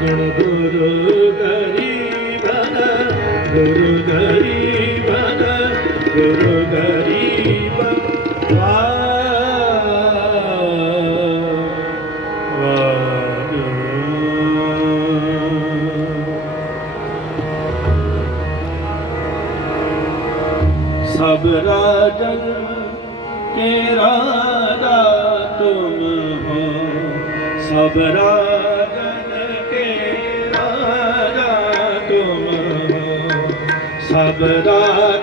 गुरु गरीबन गुरु गरीबन गुरु गरीबन सब राजन के राजा तुम हो, सब राजन के राजा तुम हो, सब राजन